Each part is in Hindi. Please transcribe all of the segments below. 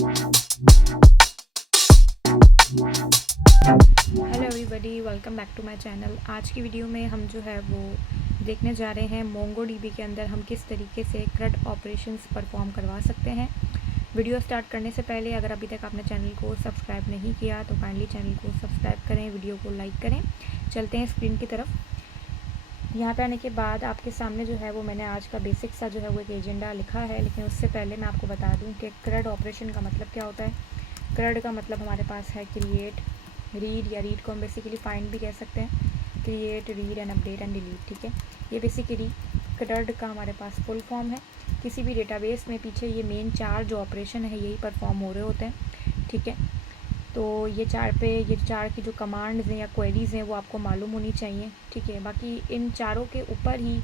Hello everybody, welcome back to my channel. आज की वीडियो में हम जो है वो देखने जा रहे हैं मोंगोडीबी के अंदर हम किस तरीके से CRUD ऑपरेशंस परफॉर्म करवा सकते हैं। वीडियो स्टार्ट करने से पहले अगर अभी तक आपने चैनल को सब्सक्राइब नहीं किया तो काइंडली चैनल को सब्सक्राइब करें, वीडियो को लाइक करें। चलते हैं स्क्रीन की तरफ। यहाँ पे आने के बाद आपके सामने जो है वो मैंने आज का बेसिक सा जो है वो एक एजेंडा लिखा है, लेकिन उससे पहले मैं आपको बता दूँ कि CRUD ऑपरेशन का मतलब क्या होता है। CRUD का मतलब हमारे पास है क्रिएट, रीड, या रीड को हम बेसिकली फाइंड भी कह सकते हैं, create, read and update and delete. ठीक है, ये बेसिकली CRUD का हमारे पास फुल फॉर्म है। किसी भी डेटाबेस में पीछे ये मेन 4 जो ऑपरेशन है यही परफॉर्म हो रहे होते हैं। ठीक है, तो ये 4 की जो कमांड्स हैं या क्वेरीज़ हैं वो आपको मालूम होनी चाहिए। ठीक है, बाकी इन चारों के ऊपर ही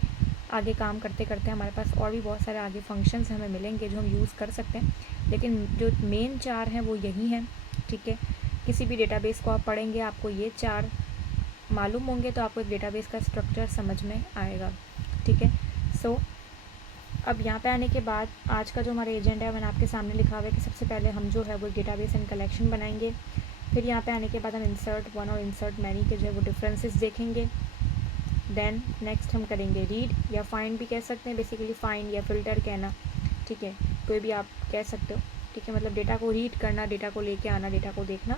आगे काम करते करते हमारे पास और भी बहुत सारे आगे फंक्शंस हमें मिलेंगे जो हम यूज़ कर सकते हैं, लेकिन जो मेन 4 हैं वो यही हैं। ठीक है, किसी भी डेटाबेस को आप पढ़ेंगे आपको ये 4 मालूम होंगे तो आपको एक डेटाबेस का स्ट्रक्चर समझ में आएगा। ठीक है, सो अब यहाँ पे आने के बाद आज का जो हमारा एजेंडा है मैंने आपके सामने लिखा हुआ है कि सबसे पहले हम जो है वो डेटाबेस एंड कलेक्शन बनाएंगे। फिर यहाँ पे आने के बाद हम इंसर्ट वन और इंसर्ट मैनी के जो है वो डिफरेंसेस देखेंगे। देन नेक्स्ट हम करेंगे रीड, या फाइंड भी कह सकते हैं, बेसिकली फाइंड या फ़िल्टर कहना। ठीक है, कोई भी आप कह सकते हो। ठीक है, मतलब डेटा को रीड करना, डेटा को लेके आना, डेटा को देखना।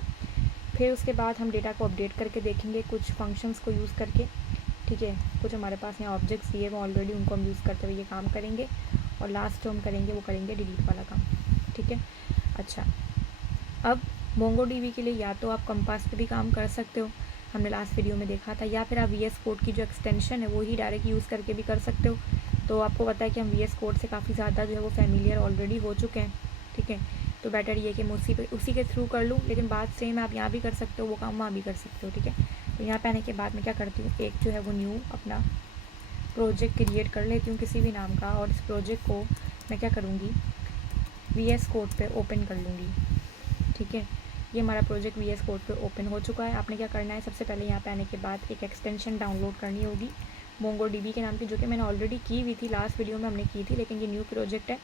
फिर उसके बाद हम डेटा को अपडेट करके देखेंगे कुछ फंक्शंस को यूज़ करके। ठीक है, कुछ हमारे पास यहाँ ऑब्जेक्ट्स दिए वो ऑलरेडी, उनको हम यूज़ करते हुए ये काम करेंगे। और लास्ट जो हम करेंगे वो करेंगे डिलीट वाला काम। ठीक है, अच्छा, अब मोंगोडीबी के लिए या तो आप कंपास पे भी काम कर सकते हो, हमने लास्ट वीडियो में देखा था, या फिर आप VS कोड की जो एक्सटेंशन है वो ही डायरेक्ट यूज़ करके भी कर सकते हो। तो आपको पता है कि हम VS कोड से काफ़ी ज़्यादा जो है वो फैमिलियर ऑलरेडी हो चुके हैं। ठीक है, तो बेटर ये कि मैं उसी के थ्रू कर लूँ, लेकिन बात सेम आप यहाँ भी कर सकते हो, वो काम वहाँ भी कर सकते हो। ठीक है, तो यहाँ पे आने के बाद मैं क्या करती हूँ, एक जो है वो न्यू अपना प्रोजेक्ट क्रिएट कर लेती हूँ किसी भी नाम का, और इस प्रोजेक्ट को मैं क्या करूँगी, VS कोड पे ओपन कर लूँगी। ठीक है, ये हमारा प्रोजेक्ट VS कोड पे ओपन हो चुका है। आपने क्या करना है, सबसे पहले यहाँ पे आने के बाद एक एक्सटेंशन डाउनलोड करनी होगी मोंगोडीबी के नाम की, जो कि मैंने ऑलरेडी की हुई थी, लास्ट वीडियो में हमने की थी, लेकिन ये न्यू प्रोजेक्ट है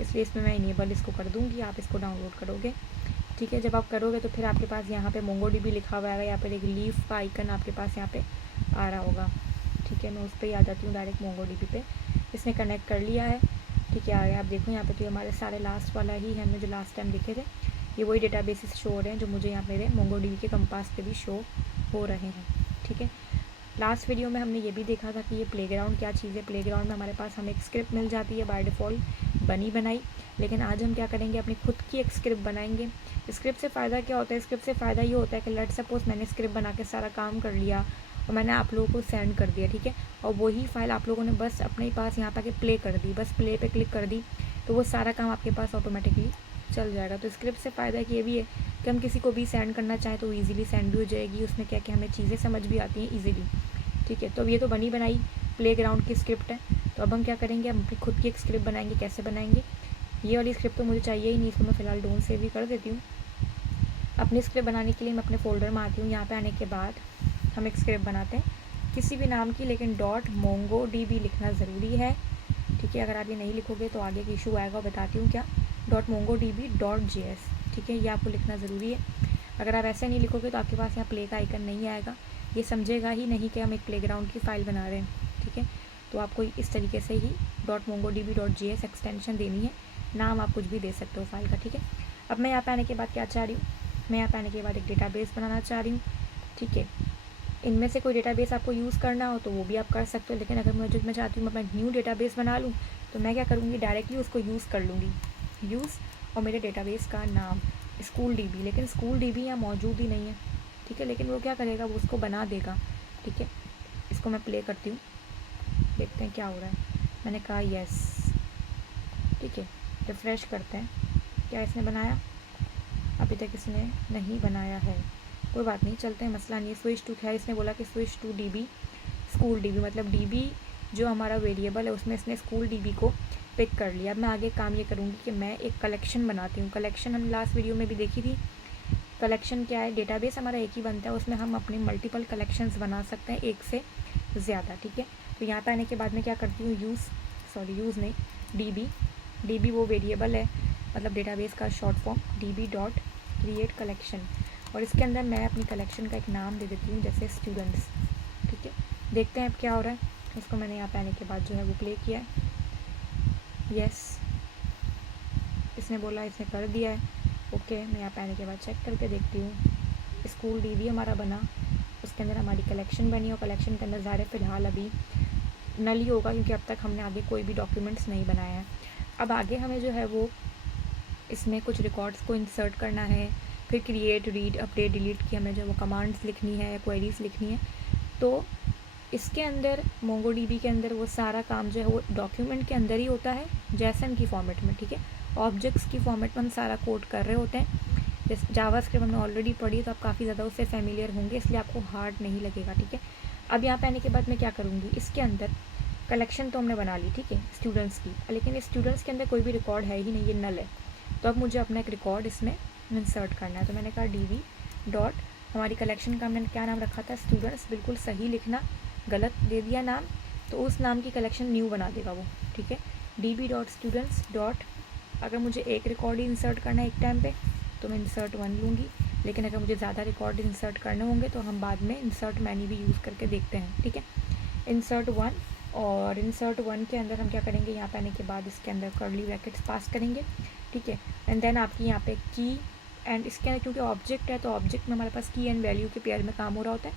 इसलिए इसमें मैं इनेबल इसको कर दूँगी, आप इसको डाउनलोड करोगे। ठीक है, जब आप करोगे तो फिर आपके पास यहाँ पे मोंगोडीबी लिखा हुआ है, यहाँ पर एक लीफ का आइकन आपके पास यहाँ पे आ रहा होगा। ठीक है, मैं उस पर ही आ जाती हूँ डायरेक्ट मोंगोडीबी पे। इसने कनेक्ट कर लिया है। ठीक है, आ गया। आप देखो यहाँ पे तो हमारे सारे लास्ट वाला ही है, हमने जो लास्ट टाइम लिखे थे ये वही डेटाबेसेस शो हो रहे हैं जो मुझे यहाँ मेरे मोंगोडीबी के कंपास पे भी शो हो रहे हैं। ठीक है, लास्ट वीडियो में हमने ये भी देखा था कि ये प्लेग्राउंड क्या चीज़ है। प्लेग्राउंड में हमारे पास हमें एक स्क्रिप्ट मिल जाती है बाय डिफ़ॉल्ट बनी बनाई, लेकिन आज हम क्या करेंगे, अपनी खुद की एक स्क्रिप्ट बनाएंगे। स्क्रिप्ट से फ़ायदा क्या होता है, स्क्रिप्ट से फ़ायदा ये होता है कि लेट सपोज मैंने स्क्रिप्ट बना के सारा काम कर लिया और मैंने आप लोगों को सेंड कर दिया। ठीक है, और वही फाइल आप लोगों ने बस अपने पास यहाँ पर प्ले कर दी, बस प्ले पे क्लिक कर दी तो वो सारा काम आपके पास ऑटोमेटिकली चल जाएगा। तो स्क्रिप्ट से फ़ायदा ये भी है कि हम किसी को भी सेंड करना चाहें तो ईजिली सेंड भी हो जाएगी, उसमें क्या क्या हमें चीज़ें समझ भी आती हैं ईजिली। ठीक है, तो अब ये तो बनी बनाई प्लेग्राउंड की स्क्रिप्ट है, तो अब हम क्या करेंगे, हम अपनी खुद की एक स्क्रिप्ट बनाएंगे। कैसे बनाएंगे, ये वाली स्क्रिप्ट तो मुझे चाहिए ही नहीं, इसको मैं फ़िलहाल डोंट सेव भी कर देती हूँ। अपनी स्क्रिप्ट बनाने के लिए मैं अपने फ़ोल्डर में आती हूँ। यहाँ पे आने के बाद हम एक स्क्रिप्ट बनाते हैं किसी भी नाम की, लेकिन .mongodb लिखना ज़रूरी है। ठीक है, अगर आप ये नहीं लिखोगे तो आगे एक इशू आएगा, बताती हूँ क्या, .mongodb.js। ठीक है, ये आपको लिखना ज़रूरी है। अगर आप ऐसे नहीं लिखोगे तो आपके पास यहाँ प्ले का आइकन नहीं आएगा, ये समझेगा ही नहीं कि हम एक प्लेग्राउंड की फ़ाइल बना रहे हैं। ठीक है, तो आपको इस तरीके से ही .mongodb.js एक्सटेंशन देनी है, नाम आप कुछ भी दे सकते हो फाइल का। ठीक है, अब मैं यहाँ पे आने के बाद क्या चाह रही हूँ, मैं यहाँ पे आने के बाद एक डेटाबेस बनाना चाह रही हूँ। ठीक है, इनमें से कोई डेटाबेस आपको यूज़ करना हो तो वो भी आप कर सकते हो, लेकिन अगर मैं चाहती हूँ मैं अपना न्यू डेटाबेस बना लूँ तो मैं क्या करूँगी, डायरेक्टली उसको यूज़ कर लूँगी, यूज़, और मेरे डेटाबेस का नाम स्कूल DB, लेकिन स्कूल DB यहाँ मौजूद ही नहीं है। ठीक है, लेकिन वो क्या करेगा, वो उसको बना देगा। ठीक है, इसको मैं प्ले करती हूँ, देखते हैं क्या हो रहा है। मैंने कहा यस। ठीक है, रिफ़्रेश करते हैं, क्या इसने बनाया, अभी तक इसने नहीं बनाया है, कोई बात नहीं, चलते हैं, मसला नहीं है। स्विच टू, खैर इसने बोला कि switch to DB, school DB, मतलब DB जो हमारा वेरिएबल है उसमें इसने स्कूल DB को पिक कर लिया। अब मैं आगे काम ये करूँगी कि मैं एक कलेक्शन बनाती हूँ। कलेक्शन हम लास्ट वीडियो में भी देखी थी। कलेक्शन क्या है, डेटाबेस हमारा एक ही बनता है, उसमें हम अपने मल्टीपल कलेक्शंस बना सकते हैं, एक से ज़्यादा। ठीक है, तो यहाँ पे आने के बाद मैं क्या करती हूँ, यूज़ नहीं, DB वो वेरिएबल है मतलब डेटाबेस का शॉर्ट फॉर्म db.create_collection, और इसके अंदर मैं अपनी कलेक्शन का एक नाम दे देती हूँ, जैसे स्टूडेंट्स। ठीक है, देखते हैं अब क्या हो रहा है। इसको मैंने यहाँ पे आने के बाद जो है वो प्ले किया है। यस, इसने बोला, इसने कर दिया है। ओके, मैं यहाँ पे आने के बाद चेक करके देखती हूँ। स्कूल डीबी हमारा बना, उसके अंदर हमारी कलेक्शन बनी, और कलेक्शन के अंदर ज़ाहिर फ़िलहाल अभी नल ही होगा, क्योंकि अब तक हमने आगे कोई भी डॉक्यूमेंट्स नहीं बनाया है। अब आगे हमें जो है वो इसमें कुछ रिकॉर्ड्स को इंसर्ट करना है, फिर क्रिएट, रीड, अपडेट, डिलीट की हमें जो वो कमांड्स लिखनी है या क्वेरीज लिखनी है। तो इसके अंदर मोंगोडीबी के अंदर वो सारा काम जो है वो डॉक्यूमेंट के अंदर ही होता है, जैसन की फॉर्मेट में। ठीक है, ऑब्जेक्ट्स की फॉर्मेट में हम सारा कोड कर रहे होते हैं। जैसे जावास्क्रिप्ट हमने ऑलरेडी पढ़ी, तो आप काफ़ी ज़्यादा उससे फेमिलियर होंगे, इसलिए आपको हार्ड नहीं लगेगा। ठीक है, अब यहाँ पे आने के बाद मैं क्या करूँगी, इसके अंदर कलेक्शन तो हमने बना ली, ठीक है, स्टूडेंट्स की, लेकिन इस स्टूडेंट्स के अंदर कोई भी रिकॉर्ड है ही नहीं, ये नल है। तो अब मुझे अपना एक रिकॉर्ड इसमें इंसर्ट करना है। तो मैंने कहा डीबी डॉट, हमारी कलेक्शन का हमने क्या नाम रखा था, स्टूडेंट्स, बिल्कुल सही लिखना, गलत दे दिया नाम तो उस नाम की कलेक्शन न्यू बना देगा वो। ठीक है, db.students. अगर मुझे एक रिकॉर्ड ही इंसर्ट करना है एक टाइम पे तो मैं इंसर्ट 1 लूँगी, लेकिन अगर मुझे ज़्यादा रिकॉर्ड इंसर्ट करने होंगे तो हम बाद में इंसर्ट मैनी भी यूज़ करके देखते हैं। ठीक है, इंसर्ट 1, और इंसर्ट 1 के अंदर हम क्या करेंगे, यहाँ पे आने के बाद इसके अंदर कर्ली ब्रैकेट्स पास करेंगे। ठीक है, एंड देन आपकी यहाँ पे की, एंड इसके अंदर क्योंकि ऑब्जेक्ट है तो ऑब्जेक्ट में हमारे पास की एंड वैल्यू के पेयर में काम हो रहा होता है।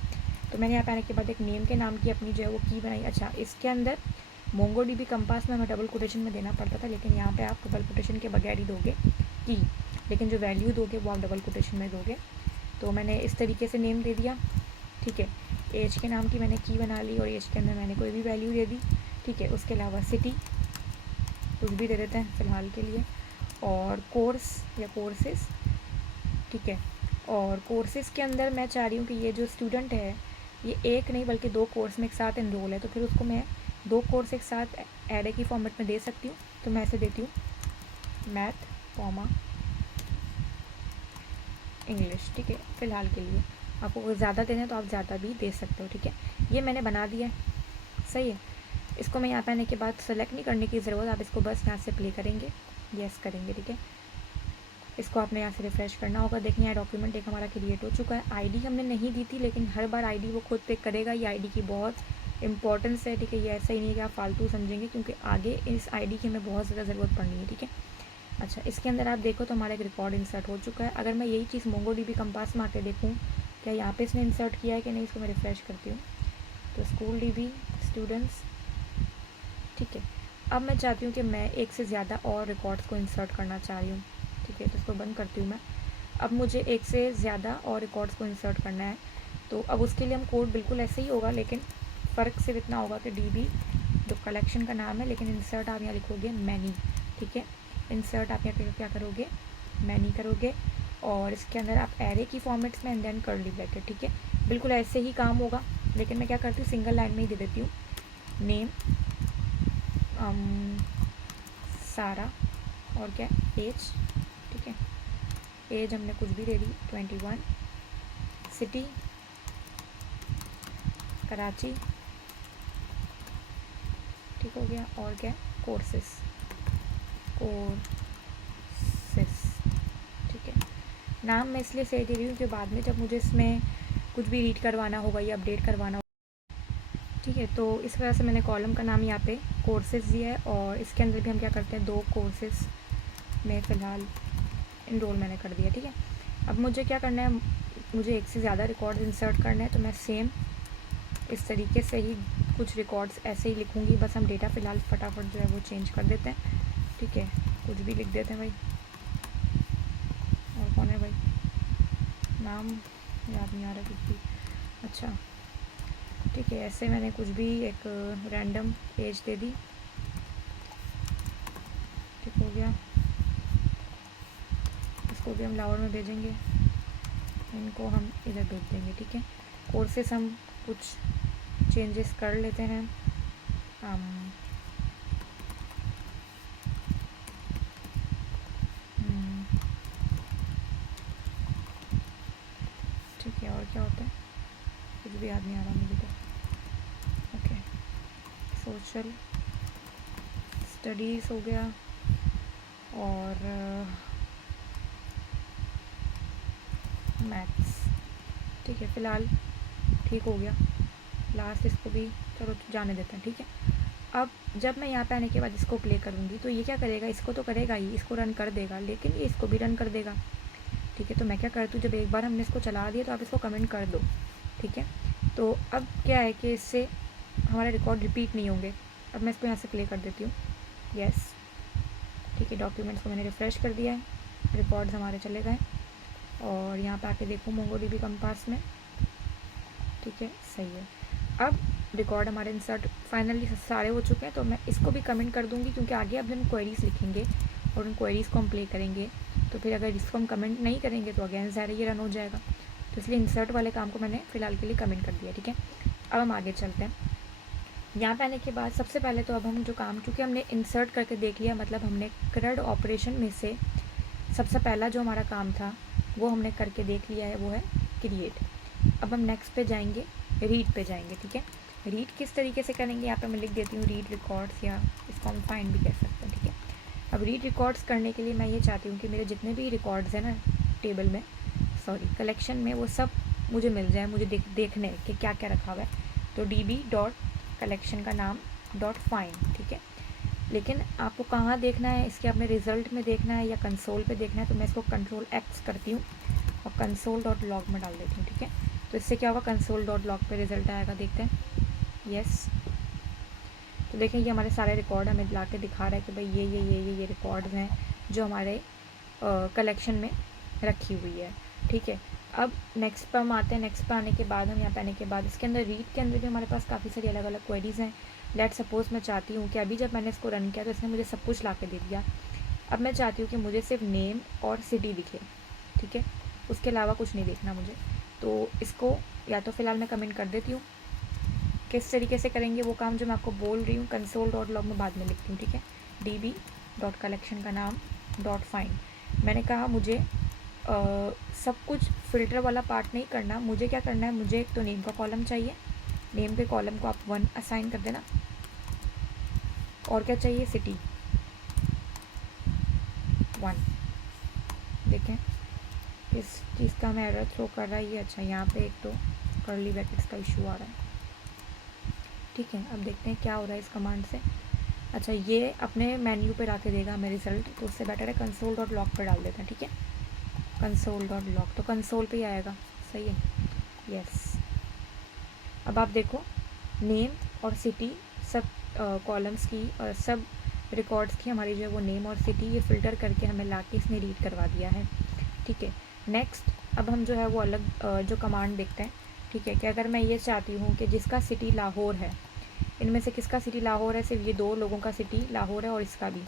तो मैंने यहाँ पे आने के बाद एक नेम के नाम की अपनी जो है वो की बनाई। अच्छा, इसके अंदर मोंगोडीबी कंपास में हमें डबल कोटेशन में देना पड़ता था, लेकिन यहाँ पे आप डबल कोटेशन के बगैर ही दोगे की, लेकिन जो वैल्यू दोगे वो आप डबल कोटेशन में दोगे। तो मैंने इस तरीके से नेम दे दिया। ठीक है, एज के नाम की मैंने की बना ली, और एज के अंदर मैंने कोई भी वैल्यू दे दी। ठीक है, उसके अलावा सिटी कुछ भी दे देते हैं फ़िलहाल के लिए, और कोर्स या कोर्सेस। ठीक है, और कोर्सेज़ के अंदर मैं चाह रही हूँ कि ये जो स्टूडेंट है ये एक नहीं बल्कि 2 कोर्स में एक साथ एनरोल है, तो फिर उसको मैं 2 कोर्स एक साथ एरे की फॉर्मेट में दे सकती हूँ। तो मैं ऐसे देती हूँ मैथ कॉमा इंग्लिश। ठीक है, फ़िलहाल के लिए आपको ज़्यादा देना है तो आप ज़्यादा भी दे सकते हो। ठीक है, ये मैंने बना दिया है, सही है। इसको मैं यहाँ पे आने के बाद सेलेक्ट नहीं करने की ज़रूरत, आप इसको बस यहाँ से प्ले करेंगे, यस करेंगे। ठीक है, इसको आपने यहाँ से रिफ़्रेश करना होगा, देखिए यहाँ डॉक्यूमेंट एक हमारा क्रिएट हो चुका है। आईडी हमने नहीं दी थी, लेकिन हर बार आईडी वो खुद पे करेगा, ये आईडी की बहुत इंपॉर्टेंस है। ठीक है, ये ऐसा ही नहीं है कि आप फालतू समझेंगे, क्योंकि आगे इस आईडी की हमें बहुत ज़्यादा ज़रूरत पड़नी है। ठीक है, अच्छा, इसके अंदर आप देखो तो हमारा एक रिकॉर्ड इंसर्ट हो चुका है। अगर मैं यही चीज़ मोंगोडीबी कंपास में आके देखूँ क्या यहाँ पे इसने इंसर्ट किया है कि नहीं, इसको मैं रिफ़्रेश करती हूँ तो स्कूल डीबी स्टूडेंट्स। ठीक है, अब मैं चाहती हूँ कि मैं एक से ज़्यादा और रिकॉर्ड्स को इंसर्ट करना चाह रही हूँ। ठीक है, तो इसको बंद करती हूँ मैं। अब मुझे एक से ज़्यादा और रिकॉर्ड्स को इंसर्ट करना है, तो अब उसके लिए हम कोड बिल्कुल ऐसे ही होगा, लेकिन फ़र्क सिर्फ इतना होगा कि डीबी जो कलेक्शन का नाम है, लेकिन इंसर्ट आप यहाँ लिखोगे मैनी। ठीक है, इंसर्ट आप यहाँ क्या करोगे, मैनी करोगे, और इसके अंदर आप एरे की फॉर्मेट्स में एंड देन कर्ली ब्रैकेट। ठीक है, बिल्कुल ऐसे ही काम होगा, लेकिन मैं क्या करती हूँ सिंगल लाइन में ही दे देती हूँ नेम सारा, और क्या एज। ठीक है, एज हमने कुछ भी दे दी 21, सिटी कराची। ठीक हो गया, और क्या कोर्सेस ठीक है, नाम मैं इसलिए सही दे रही हूँ कि बाद में जब मुझे इसमें कुछ भी रीड करवाना होगा या अपडेट करवाना होगा। ठीक है, तो इस वजह से मैंने कॉलम का नाम यहाँ पे कोर्सेज दिया है, और इसके अंदर भी हम क्या करते हैं 2 कोर्सेज में फ़िलहाल इनरोल मैंने कर दिया। ठीक है, अब मुझे क्या करना है, मुझे एक से ज़्यादा रिकॉर्ड इंसर्ट करना है, तो मैं सेम इस तरीके से ही कुछ रिकॉर्ड्स ऐसे ही लिखूँगी, बस हम डेटा फ़िलहाल फटाफट जो है वो चेंज कर देते हैं। ठीक है, कुछ भी लिख देते हैं भाई, और कौन है भाई, नाम याद नहीं आ रहा कुछ भी। अच्छा, ठीक है, ऐसे मैंने कुछ भी एक रैंडम एज दे दी। ठीक हो गया, इसको भी हम लाहौर में भेजेंगे, इनको हम इधर भेज देंगे। ठीक है, कोर्सेस हम कुछ चेंजेस कर लेते हैं। ठीक है, और क्या होता है कुछ भी याद नहीं आ रहा मुझे तो। ओके, सोशल स्टडीज़ हो गया, और मैथ्स। ठीक है, फ़िलहाल ठीक हो गया। लास्ट इसको भी चलो जाने देते हैं। ठीक है, अब जब मैं यहाँ पे आने के बाद इसको प्ले करूँगी तो ये क्या करेगा, इसको तो करेगा ही, इसको रन कर देगा, लेकिन ये इसको भी रन कर देगा। ठीक है, तो मैं क्या करती हूँ, जब एक बार हमने इसको चला दिया तो आप इसको कमेंट कर दो। ठीक है, तो अब क्या है कि इससे हमारे रिकॉर्ड रिपीट नहीं होंगे। अब मैं इसको यहाँ से प्ले कर देती हूँ। यस, ठीक है, डॉक्यूमेंट्स को मैंने रिफ़्रेश कर दिया है, रिकॉर्ड्स हमारे चले गए। और यहाँ पे आके देखो मोंगोडीबी कंपास में। ठीक है, सही है। अब रिकॉर्ड हमारे इंसर्ट फाइनली सारे हो चुके हैं, तो मैं इसको भी कमेंट कर दूँगी, क्योंकि आगे अब हम क्वेरीज़ लिखेंगे और उन क्वेरीज़ को हम प्ले करेंगे, तो फिर अगर इसको हम कमेंट नहीं करेंगे तो अगेन ज़ाहिर ये रन हो जाएगा। तो इसलिए इंसर्ट वाले काम को मैंने फ़िलहाल के लिए कमेंट कर दिया। ठीक है, अब हम आगे चलते हैं। यहाँ पे आने के बाद सबसे पहले तो अब हम जो काम, क्योंकि हमने इंसर्ट करके देख लिया, मतलब हमने CRUD ऑपरेशन में से सबसे पहला जो हमारा काम था वो हमने करके देख लिया है, वो है क्रिएट। अब हम नेक्स्ट पे जाएंगे, रीड पे जाएंगे। ठीक है, रीड किस तरीके से करेंगे, यहाँ पे मैं लिख देती हूँ रीड रिकॉर्ड्स, या इसको हम फाइंड भी कह सकते हैं। ठीक है, अब रीड रिकॉर्ड्स करने के लिए मैं ये चाहती हूँ कि मेरे जितने भी रिकॉर्ड्स हैं ना टेबल में, सॉरी कलेक्शन में, वो सब मुझे मिल जाए, मुझे देखने कि क्या क्या रखा हुआ है। तो db.collection का नाम .find। ठीक है, लेकिन आपको कहाँ देखना है, इसके अपने रिज़ल्ट में देखना है या कंसोल पे देखना है, तो मैं इसको Ctrl+X करती हूँ और console.log में डाल देती हूँ। ठीक है, तो इससे क्या होगा, console.log पे रिज़ल्ट आएगा, देखते हैं। यस, तो देखें ये हमारे सारे रिकॉर्ड हमें ला के दिखा रहा है कि भाई ये रिकॉर्ड्स हैं जो हमारे कलेक्शन में रखी हुई है। ठीक है, अब नेक्स्ट पर हम आते हैं। नेक्स्ट पर आने के बाद हम यहाँ पे आने के बाद इसके अंदर रीड के अंदर भी हमारे पास काफ़ी सारी अलग अलग क्वेरीज़ हैं। लेट सपोज़ मैं चाहती हूँ कि अभी जब मैंने इसको रन किया तो इसने मुझे सब कुछ ला के दे दिया। अब मैं चाहती हूँ कि मुझे सिर्फ नेम और सिटी दिखे। ठीक है, उसके अलावा कुछ नहीं देखना मुझे, तो इसको या तो फ़िलहाल मैं कमेंट कर देती हूँ। किस तरीके से करेंगे वो काम जो मैं आपको बोल रही हूँ console.log में बाद में लिखती हूँ। ठीक है, db.collection का नाम .find। मैंने कहा मुझे सब कुछ फ़िल्टर वाला पार्ट नहीं करना, मुझे क्या करना है, मुझे एक तो नेम का कॉलम चाहिए, नेम के कॉलम को आप 1 असाइन कर देना, और क्या चाहिए, सिटी 1। देखें इस चीज़ का मैं एरर थ्रो कर रहा है ये। अच्छा, यहाँ पे एक तो कर्ली ब्रैकेट्स का इशू आ रहा है। ठीक है, अब देखते हैं क्या हो रहा है इस कमांड से। अच्छा, ये अपने मेन्यू पे आके देगा हमें रिज़ल्ट, तो उससे बेटर है console.log पर डाल देते हैं। ठीक है, console.log तो कंसोल पे ही आएगा, सही है। यस, अब आप देखो नेम और सिटी सब कॉलम्स की और सब रिकॉर्ड्स की हमारी जो है वो नेम और सिटी ये फ़िल्टर करके हमें ला के इसने रीड करवा दिया है। ठीक है, नेक्स्ट अब हम जो है वो अलग जो कमांड देखते हैं। ठीक है, कि अगर मैं ये चाहती हूँ कि जिसका सिटी लाहौर है, इनमें से किसका सिटी लाहौर है, सिर्फ ये 2 लोगों का सिटी लाहौर है और इसका भी,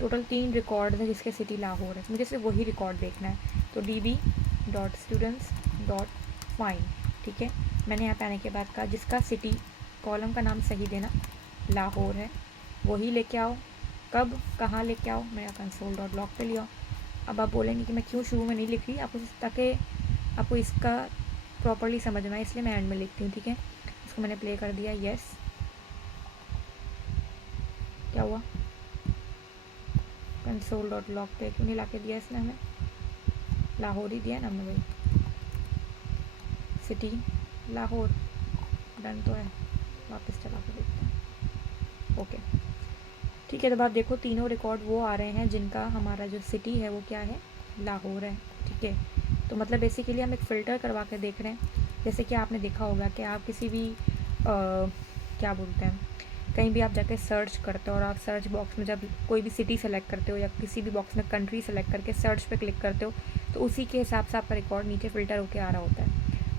टोटल 3 रिकॉर्ड हैं जिसके सिटी लाहौर है, मुझे सिर्फ वही रिकॉर्ड देखना है। तो db.students.find। ठीक है, मैंने यहाँ पे आने के बाद कहा जिसका सिटी, कॉलम का नाम सही देना, लाहौर है, वही लेके आओ। कब, कहाँ लेके आओ, मेरा console.log पे ले आओ। अब आप बोलेंगे कि मैं क्यों शुरू में नहीं लिख रही, आपको ताकि आपको इसका प्रॉपर्ली समझ में आए, इसलिए मैं एंड में लिखती हूँ। ठीक है, इसको मैंने प्ले कर दिया। यस, क्या हुआ, console.log पे क्यों नहीं ला के दिया इसने हमें, लाहौर ही दिया ना हमने भाई, सिटी लाहौर डन तो है। वापस चला के देखते हैं। ओके, ठीक है, तब आप देखो तीनों रिकॉर्ड वो आ रहे हैं जिनका हमारा जो सिटी है वो क्या है, लाहौर है। ठीक है, तो मतलब बेसिकली हम एक फ़िल्टर करवा के देख रहे हैं। जैसे कि आपने देखा होगा कि आप किसी भी क्या बोलते हैं, कहीं भी आप जाके सर्च करते हो और आप सर्च बॉक्स में जब कोई भी सिटी सेलेक्ट करते हो या किसी भी बॉक्स में कंट्री सेलेक्ट करके सर्च पे क्लिक करते हो, तो उसी के हिसाब से आपका रिकॉर्ड नीचे फ़िल्टर होके आ रहा होता है।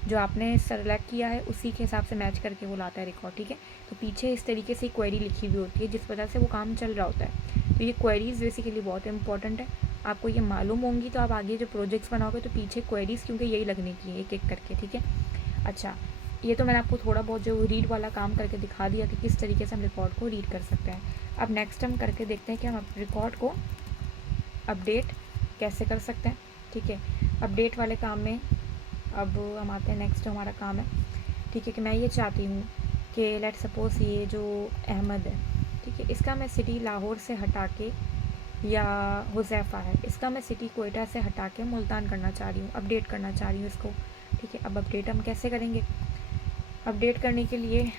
जो आपने सेलेक्ट किया है उसी के हिसाब से मैच करके वो लाता है रिकॉर्ड। ठीक है, तो पीछे इस तरीके से क्वेरी लिखी हुई होती है जिस वजह से वो काम चल रहा होता है। तो ये क्वेरीज़ बेसिकली बहुत इंपॉर्टेंट है, आपको ये मालूम होंगी तो आप आगे जो प्रोजेक्ट्स बनाओगे तो पीछे क्वेरीज़ क्योंकि यही लगनी चाहिए एक एक करके। ठीक है, अच्छा, ये तो मैंने आपको थोड़ा बहुत जो रीड वाला काम करके दिखा दिया कि किस तरीके से हम रिकॉर्ड को रीड कर सकते हैं। अब नेक्स्ट हम करके देखते हैं कि हम रिकॉर्ड को अपडेट कैसे कर सकते हैं। ठीक है, अपडेट वाले काम में अब हम आते हैं नेक्स्ट जो हमारा काम है। ठीक है, कि मैं ये चाहती हूँ कि लेट सपोज़ ये जो अहमद है, ठीक है, इसका मैं सिटी लाहौर से हटा के या हुज़ैफ़ा है, इसका मैं सिटी कोयटा से हटा के मुल्तान करना चाह रही हूँ, अपडेट करना चाह रही हूँ इसको। ठीक है, अब अपडेट हम कैसे करेंगे? अपडेट करने के लिए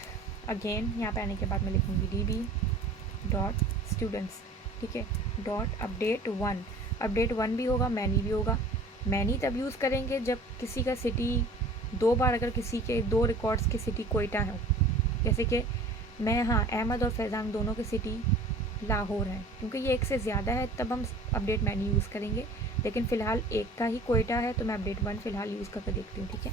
अगेन यहाँ पे आने के बाद मैं लिखूँगी DB डॉट स्टूडेंट्स। ठीक है, डॉट अपडेट 1। अपडेट 1 भी होगा, मैनी भी होगा। मैनी तब यूज़ करेंगे जब किसी का सिटी 2 बार, अगर किसी के 2 रिकॉर्ड्स की सिटी कोयटा हो, जैसे कि मैं, हाँ, अहमद और फैज़ान दोनों की सिटी लाहौर है, क्योंकि ये एक से ज़्यादा है तब हम अपडेट मैनी यूज़ करेंगे, लेकिन फ़िलहाल एक का ही कोयटा है तो मैं अपडेट 1 फ़िलहाल यूज़ करके देखती हूँ। ठीक है,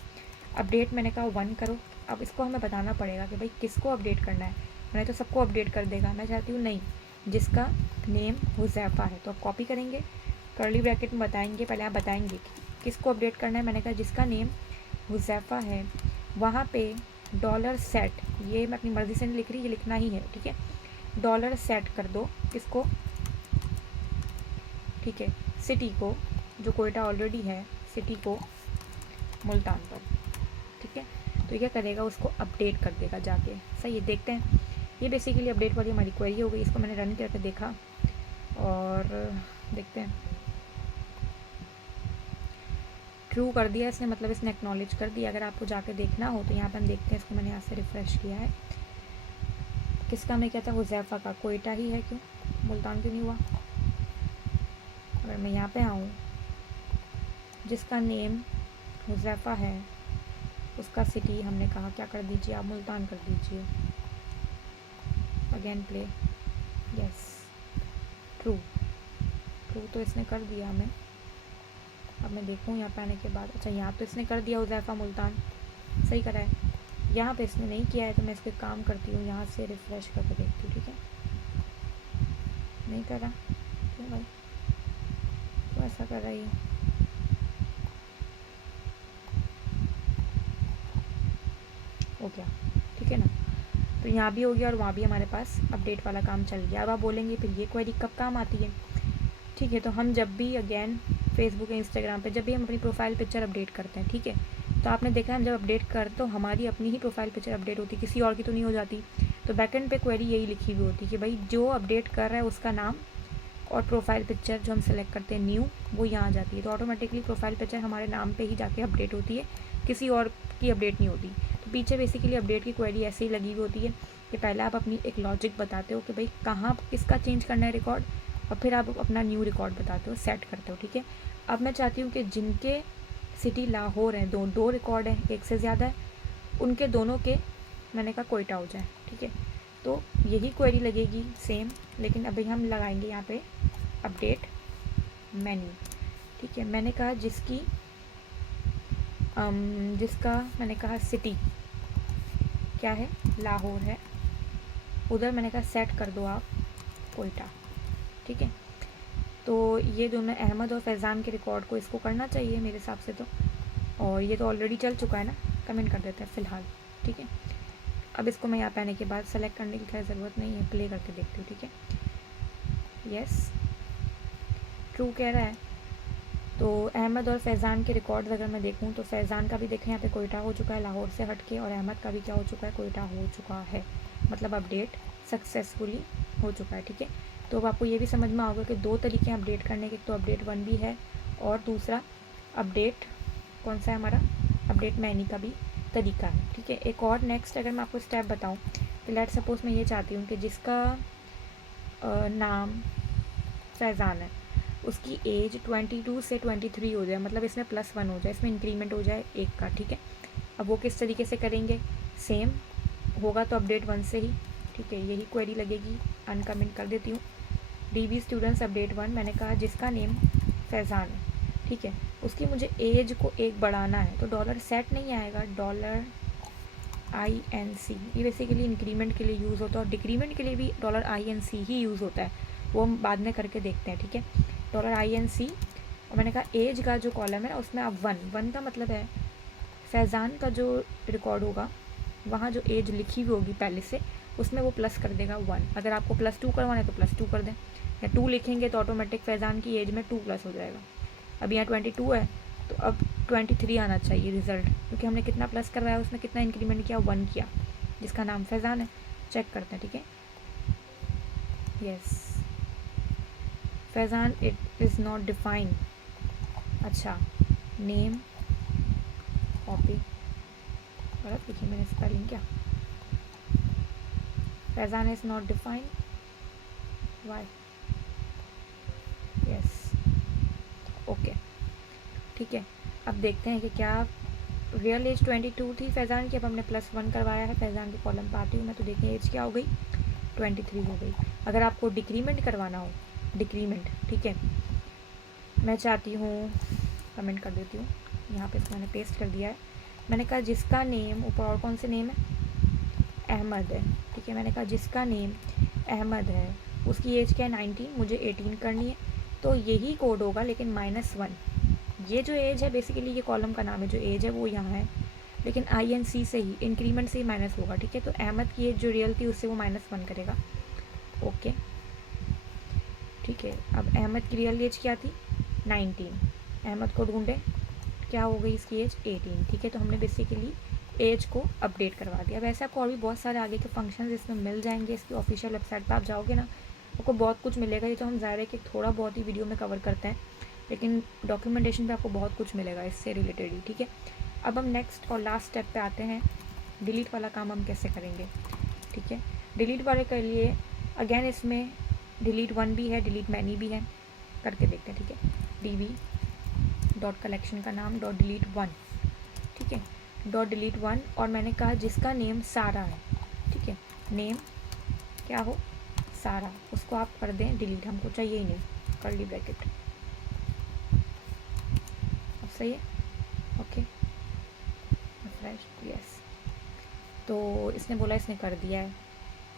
अपडेट मैंने कहा 1 करो। अब इसको हमें बताना पड़ेगा कि भाई किसको अपडेट करना है, मैंने तो सबको अपडेट कर देगा, मैं चाहती हूँ नहीं, जिसका नेम हुज़ैफ़ा है। तो अब कॉपी करेंगे, कर्ली ब्रैकेट में बताएंगे, पहले आप बताएंगे कि किसको अपडेट करना है। मैंने कहा जिसका नेम हुज़ैफ़ा है, वहाँ पे $सेट, ये मैं अपनी मर्ज़ी से नहीं लिख रही, ये लिखना ही है। ठीक है, $सेट कर दो किसको, ठीक है, सिटी को, जो कोयटा ऑलरेडी है, सिटी को मुल्तान पर। ठीक है, तो ये क्या करेगा, उसको अपडेट कर देगा जाके। सही है, देखते हैं। ये बेसिकली अपडेट वाली हमारी क्वेरी हो गई। इसको मैंने रन करके देखा और देखते हैं, ट्रू कर दिया इसने, मतलब इसने एक्नॉलेज कर दिया। अगर आपको जाके देखना हो तो यहाँ पे हम देखते हैं, इसको मैंने यहाँ से रिफ़्रेश किया है। किसका मैं क्या था, हुज़ैफ़ा का, कोयटा ही है, क्यों मुल्तान क्यों नहीं हुआ? अगर मैं यहाँ पे आऊँ, जिसका नेम हुज़ैफ़ा है उसका सिटी हमने कहा क्या कर दीजिए आप, मुल्तान कर दीजिए। Again play, yes, true, true तो इसने कर दिया हमें। अब मैं देखूँ यहाँ पे आने के बाद, अच्छा यहाँ तो इसने कर दिया हुज़ैफ़ा मुल्तान, सही करा है। यहाँ पे इसने नहीं किया है तो मैं इसके काम करती हूँ, यहाँ से रिफ़्रेश करके देखती हूँ। ठीक है, नहीं करा, क्यों भाई, क्यों ऐसा कर रही है? हो गया, ठीक है ना, तो यहाँ भी हो गया और वहाँ भी हमारे पास अपडेट वाला काम चल गया। अब आप बोलेंगे फिर ये क्वेरी कब काम आती है? ठीक है, तो हम जब भी अगेन फेसबुक या इंस्टाग्राम पे जब भी हम अपनी प्रोफाइल पिक्चर अपडेट करते हैं, ठीक है, तो आपने देखा हम जब अपडेट करते तो हमारी अपनी ही प्रोफाइल पिक्चर अपडेट होती, किसी और की तो नहीं हो जाती। तो बैकएंड पे क्वेरी यही लिखी हुई होती कि भाई जो अपडेट कर रहा है उसका नाम और प्रोफाइल पिक्चर जो हम सेलेक्ट करते हैं न्यू, वो यहाँ आ जाती है। तो ऑटोमेटिकली प्रोफाइल पिक्चर हमारे नाम पे ही जाके अपडेट होती है, किसी और की अपडेट नहीं होती। तो पीछे बेसिकली अपडेट की क्वेरी ऐसे ही लगी हुई होती है कि पहले आप अपनी एक लॉजिक बताते हो कि भाई कहाँ किसका चेंज करना है रिकॉर्ड, और फिर आप अपना न्यू रिकॉर्ड बताते हो, सेट करते हो। ठीक है, अब मैं चाहती हूँ कि जिनके सिटी लाहौर हैं, दो रिकॉर्ड हैं, एक से ज़्यादा है, उनके दोनों के मैंने कहा कोयटा हो जाए। ठीक है, तो यही क्वेरी लगेगी सेम, लेकिन अभी हम लगाएंगे यहाँ पे अपडेट मेन्यू। ठीक है, मैंने कहा जिसका मैंने कहा सिटी क्या है, लाहौर है, उधर मैंने कहा सेट कर दो आप कोयटा। ठीक है, तो ये दोनों अहमद और फैज़ान के रिकॉर्ड को इसको करना चाहिए मेरे हिसाब से तो, और ये तो ऑलरेडी चल चुका है ना, कमेंट कर देते हैं फ़िलहाल। ठीक है, अब इसको मैं यहाँ पे आने के बाद सेलेक्ट करने की खैर ज़रूरत नहीं है, प्ले करके देखती हूँ। ठीक है, यस, ट्रू कह रहा है। तो अहमद और फैज़ान के रिकॉर्ड्स अगर मैं देखूँ तो फैज़ान का भी देखें यहाँ पे कोयटा हो चुका है लाहौर से हट के, और अहमद का भी क्या हो चुका है, कोयटा हो चुका है, मतलब अपडेट सक्सेसफुली हो चुका है। ठीक है, तो अब आपको ये भी समझ में आएगा कि दो तरीके हैं अपडेट करने के, तो अपडेट 1 भी है और दूसरा अपडेट कौन सा है हमारा, अपडेट मैनी का भी तरीका है। ठीक है, एक और नेक्स्ट अगर मैं आपको स्टेप बताऊँ तो लेट सपोज़ मैं ये चाहती हूँ कि जिसका नाम फैज़ान है उसकी एज 22 से 23 हो जाए, मतलब इसमें +1 हो जाए, इसमें इंक्रीमेंट हो जाए 1 का। ठीक है, अब वो किस तरीके से करेंगे, सेम होगा तो अपडेट 1 से ही। ठीक है, यही क्वेरी लगेगी, अनकमेंट कर देती हूँ, DB स्टूडेंट्स अपडेट 1। मैंने कहा जिसका नेम फैज़ान है, ठीक है, उसकी मुझे एज को 1 बढ़ाना है, तो $सेट नहीं आएगा, $INC, ये बेसिकली इंक्रीमेंट के लिए यूज़ होता है, और डिक्रीमेंट के लिए भी $INC ही यूज़ होता है, वो हम बाद में करके देखते हैं। ठीक है, $INC, और मैंने कहा एज का जो कॉलम है उसमें आप 1 का मतलब है फैज़ान का जो रिकॉर्ड होगा वहाँ जो एज लिखी हुई होगी पहले से उसमें वो प्लस कर देगा 1। अगर आपको +2 करवाना है तो +2 कर दें, या 2 लिखेंगे तो ऑटोमेटिक फैज़ान की एज में 2 प्लस हो जाएगा। अब यहाँ 22 है तो अब 23 आना चाहिए रिज़ल्ट, क्योंकि हमने कितना प्लस करवाया, उसमें कितना इंक्रीमेंट किया, 1 किया, जिसका नाम फैज़ान है। चेक करते हैं। ठीक है, yes, Faizan it is not defined. अच्छा, नेम कॉपी, गलत लिखी मैंने स्पेलिंग क्या। Faizan is not defined, why, yes, okay, ठीक है। अब देखते हैं कि क्या रियल एज 22 थी फैज़ान की। अब हमने +1 करवाया है, फैज़ान के कॉलम पर आती हूँ मैं, तो देखिए एज क्या हो गई, 23 हो गई। अगर आपको डिक्रीमेंट करवाना हो, डिक्रीमेंट, ठीक है, मैं चाहती हूँ, कमेंट कर देती हूँ यहाँ पे, मैंने पेस्ट कर दिया है। मैंने कहा जिसका नेम, ऊपर और कौन से नेम है, अहमद है, ठीक है। मैंने कहा जिसका नेम अहमद है उसकी एज क्या है, 19, मुझे 18 करनी है, तो यही कोड होगा लेकिन -1। ये जो एज है बेसिकली ये कॉलम का नाम है, जो एज है वो यहाँ है, लेकिन INC से ही, इंक्रीमेंट से ही माइनस होगा, ठीक है। तो अहमद की एज जो रियल थी उससे वो -1 करेगा, ओके, ठीक है। अब अहमद की रियल एज क्या थी, 19, अहमद को ढूंढे, क्या हो गई इसकी एज, 18, ठीक है। तो हमने बेसिकली एज को अपडेट करवा दिया। वैसे आपको और भी बहुत सारे आगे के फंक्शंस इसमें मिल जाएंगे, इसकी ऑफिशियल वेबसाइट पर आप जाओगे ना, आपको बहुत कुछ मिलेगा। ये तो हम ज़ाहिर है कि थोड़ा बहुत ही वीडियो में कवर करते हैं, लेकिन डॉक्यूमेंटेशन पे आपको बहुत कुछ मिलेगा इससे रिलेटेड ही, ठीक है। अब हम नेक्स्ट और लास्ट स्टेप पे आते हैं, डिलीट वाला काम हम कैसे करेंगे, ठीक है। डिलीट वाले के लिए अगेन इसमें डिलीट 1 भी है, डिलीट मैनी भी है, करके देखते हैं, ठीक है। DB डॉट कलेक्शन का नाम डॉट डिलीट 1, ठीक है, डॉट डिलीट 1, और मैंने कहा जिसका नेम सारा है, ठीक है, नेम क्या हो, सारा, उसको आप कर दें डिलीट, हमको चाहिए ही नहीं, कर्ली ब्रैकेट, अब सही है, ओके, रिफ्रेश, यस। तो इसने बोला इसने कर दिया है,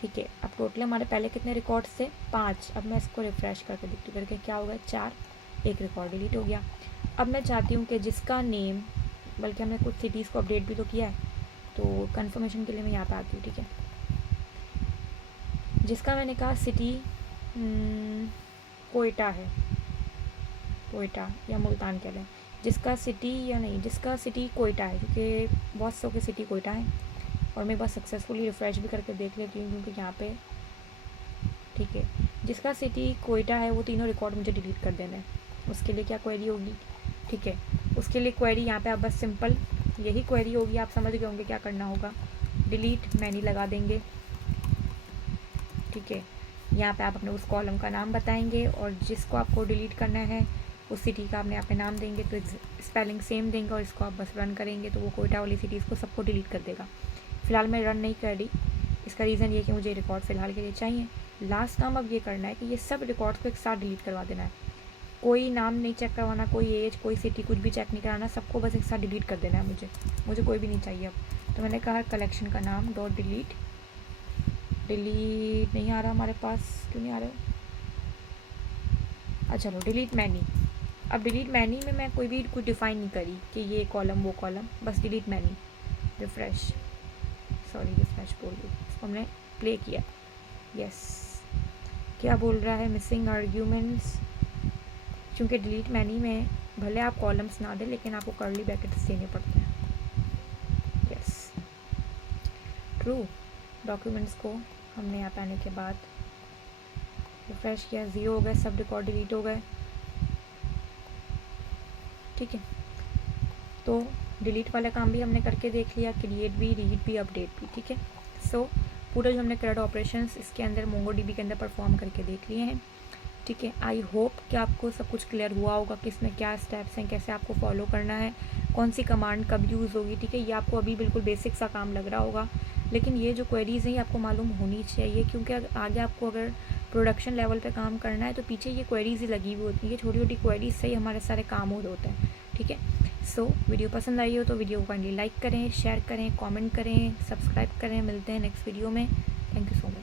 ठीक है। अब टोटल हमारे पहले कितने रिकॉर्ड्स थे, 5। अब मैं इसको रिफ़्रेश करके देखती करके क्या होगा, 4, एक रिकॉर्ड डिलीट हो गया। अब मैं चाहती हूँ कि जिसका नेम, बल्कि हमने कुछ सिटीज़ को अपडेट भी तो किया है, तो कंफर्मेशन के लिए मैं यहाँ पे आती हूँ, ठीक है। जिसका मैंने कहा सिटी कोयटा है, कोयटा या मुल्तान कह लें, जिसका सिटी या नहीं, जिसका सिटी कोयटा है, क्योंकि बहुत सौ के सिटी कोयटा है। और मैं बस सक्सेसफुली रिफ़्रेश भी करके देख लेती हूँ क्योंकि यहाँ पे, ठीक है, जिसका सिटी कोयटा है वो तीनों रिकॉर्ड मुझे डिलीट कर देना है। उसके लिए क्या क्वेरी होगी, ठीक है, उसके लिए क्वेरी यहाँ पे आप बस सिंपल यही क्वेरी होगी, आप समझ गए होंगे क्या करना होगा, डिलीट मैनी लगा देंगे, ठीक है। यहाँ पे आप अपने उस कॉलम का नाम बताएंगे और जिसको आपको डिलीट करना है उस सिटी का आपने यहाँ पे नाम देंगे, तो स्पेलिंग सेम देंगे, और इसको आप बस रन करेंगे तो वो कोयटा वाली सिटीज़ को सबको डिलीट कर देगा। फ़िलहाल मैं रन नहीं कर रही, इसका रीज़न ये कि मुझे रिकॉर्ड फ़िलहाल के लिए चाहिए। लास्ट काम अब ये करना है कि ये सब रिकॉर्ड्स को एक साथ डिलीट करवा देना है, कोई नाम नहीं चेक करवाना, कोई एज, कोई सिटी, कुछ भी चेक नहीं कराना, सबको बस एक साथ डिलीट कर देना है मुझे कोई भी नहीं चाहिए अब। तो मैंने कहा कलेक्शन का नाम डॉट डिलीट, डिलीट नहीं आ रहा हमारे पास, क्यों नहीं आ रहा, अच्छा चलो डिलीट मैनी। अब डिलीट मैनी में मैं कोई भी कुछ डिफ़ाइन नहीं करी कि ये कॉलम वो कॉलम, बस delete many, refresh, sorry refresh बोल रही, इसको हमने प्ले किया, यस। क्या बोल रहा है, मिसिंग आर्ग्यूमेंट्स, क्योंकि डिलीट मैनी में भले आप कॉलम्स ना दें लेकिन आपको कर्ली ब्रैकेट्स देने पड़ते हैं, यस, ट्रू। डॉक्यूमेंट्स को हमने यहाँ पे आने के बाद रिफ़्रेश किया, 0 हो गए, सब रिकॉर्ड डिलीट हो गए, ठीक है। तो डिलीट वाला काम भी हमने करके देख लिया, क्रिएट भी, रीड भी, अपडेट भी, ठीक है। सो पूरा जो हमने CRUD ऑपरेशंस इसके अंदर MongoDB के अंदर परफॉर्म करके देख लिए हैं, ठीक है। आई होप कि आपको सब कुछ क्लियर हुआ होगा कि इसमें क्या स्टेप्स हैं, कैसे आपको फॉलो करना है, कौन सी कमांड कब यूज़ होगी, ठीक है। ये आपको अभी बिल्कुल बेसिक सा काम लग रहा होगा, लेकिन ये जो क्वेरीज़ हैं ये आपको मालूम होनी चाहिए, क्योंकि आगे आपको अगर प्रोडक्शन लेवल पे काम करना है तो पीछे ये क्वेरीज़ ही लगी हुई होती है, छोटी छोटी क्वेरीज से ही हमारे सारे काम हो होते हैं, ठीक है। सो वीडियो पसंद आई हो तो वीडियो को काइंडली लाइक करें, शेयर करें, कमेंट करें, सब्सक्राइब करें। मिलते हैं नेक्स्ट वीडियो में, थैंक यू सो मच।